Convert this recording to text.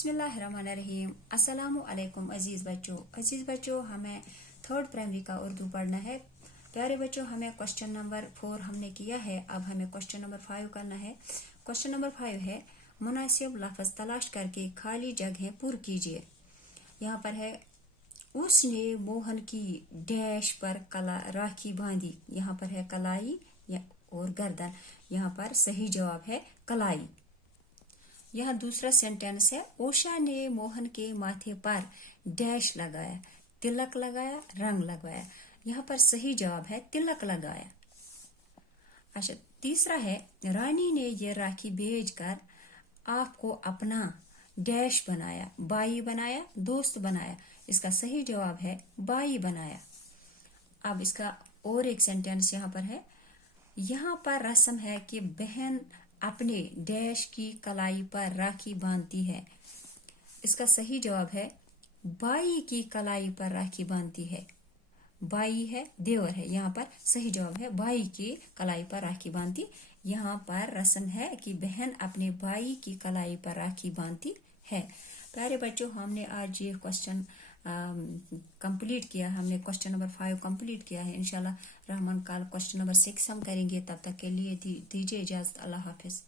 बिस्मिल्लाहिर्रहमानिर्रहीम। अस्सलामु अलैकुम अजीज़ बच्चों हमें थर्ड प्राइमरी का उर्दू पढ़ना है। प्यारे बच्चों, हमें क्वेश्चन नंबर 4 हमने किया है, अब हमें क्वेश्चन नंबर 5 करना है। क्वेश्चन नंबर 5 है, मुनासिब लफ्ज़ तलाश करके खाली जगहें पुर कीजिए। यहाँ पर है, उसने मोहन की डैश पर राखी बांधी। यहाँ पर है कलाई और गर्दन। यहाँ पर सही जवाब है कलाई। यह दूसरा सेंटेंस है, ओशा ने मोहन के माथे पर डैश लगाया, तिलक लगाया, रंग लगाया। यहाँ पर सही जवाब है तिलक लगाया। अच्छा, तीसरा है, रानी ने ये राखी भेजकर आपको अपना डैश बनाया, बाई बनाया, दोस्त बनाया। इसका सही जवाब है बाई बनाया। अब इसका और एक सेंटेंस यहाँ पर है, यहाँ पर रस्म है कि बहन अपने डैश की कलाई पर राखी बांधती है। इसका सही जवाब है बाई की कलाई पर राखी बांधती है। बाई है, देवर है, यहाँ पर सही जवाब है बाई की कलाई पर राखी बांधती। यहाँ पर रस्म है कि बहन अपने भाई की कलाई पर राखी बांधती है। प्यारे बच्चों, हमने आज ये क्वेश्चन कंप्लीट किया। हमने क्वेश्चन नंबर 5 कंप्लीट किया है। इंशाल्लाह रहमान कल क्वेश्चन नंबर 6 हम करेंगे। तब तक के लिए दीजिए इजाजत। अल्लाह हाफिज।